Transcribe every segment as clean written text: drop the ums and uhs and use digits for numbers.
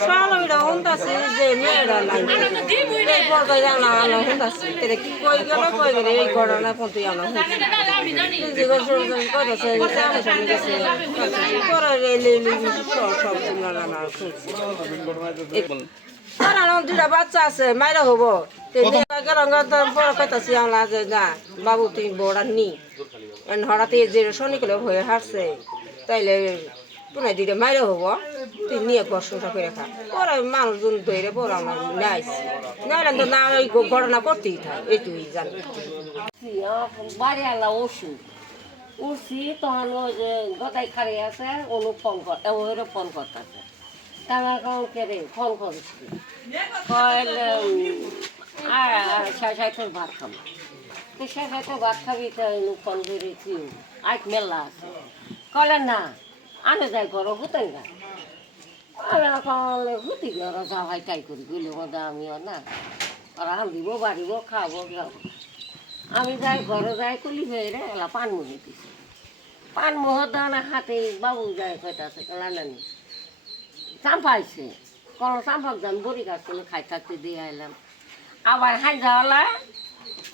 সরলটা হন্তাছে যে মেয়েরা লাগে এরপর কই জানা আলো হন্তাছে তেরে কি কই গেল এই ঘটনা কোন তুই আমরা যে কইতাছে জানা শুনে গেছে পরে রেলে সব তোমরা না শুনছি আর দুটা বাচ্চা আছে মাইরা হবো পরে কইতাছি আমরা যে না বাবু তুই বড়া নি হঠাৎ যে শনিকলে হয়ে হারছে তাইলে পুনাই দিলে মাইরা হবো তুই নিয়ে বর্ষটা করে খা পরে মানুষজন ধরে পরে আমরা নাইছি নাইলে তো না ওই ঘটনা করতেই থাকে এইটুকুই জানি বাড়ি আলা ওষুধ উঠছি তখন ওই যে গদাই খারে আছে অনু ফোন করতে ওরে ফোন করতেছে তারা কারণ কেড়ে ফোন করেছি সাইকেল ভাত খাবো তো সাইকেল ভাত খাবি তো ফোন করে কি আজ মেলা আছে কলে না আনে যাই করো হুতাই না কলে হুতি ঘর যা হয় তাই করি গেলে মজা আমিও না আর রান্ধিব বাড়িব খাবো আমি যাই ঘরে যাই কলি হয়ে রে এলা পান মুহি দিছি পান মুহ দানা হাতে বাবু যায় কইতাছে লালানি চাম্পাইছে কোনো চাম্পাক যান বড়ি গাছ কিনে খাই থাকতে দিয়ে আইলাম আবার হাই যাওয়ালা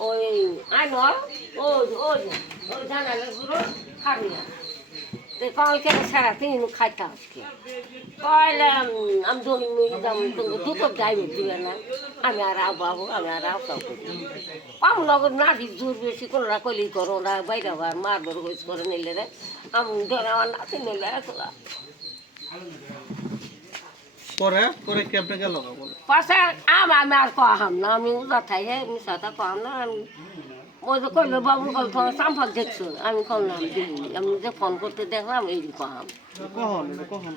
ওই আইনর ওই ওই ওই জানালে গুলো খাবিয়া তো কলকে সারা তিন খাইতে আজকে কইলাম আমি দই মুই দাম দুটো যাইবে দিবে না আমি আর বাবু আমি আর কাউ করি পাম লগর না জোর বেশি কোনো না কইলেই করো না বাইরে আবার মারবর হইস করে নিলে রে আমি ধরে আমার নাতি নিলে একলা পরে পরে কি আপনি গেল পাশে আমি আর কহাম না আমি উদা থাই আমি সাথে কহাম না আমি ওই যে কইলো বাবু কল তোমার সাম্পাক দেখছো আমি কল না আমি যে ফোন করতে দেখলাম এই কহাম কখন কখন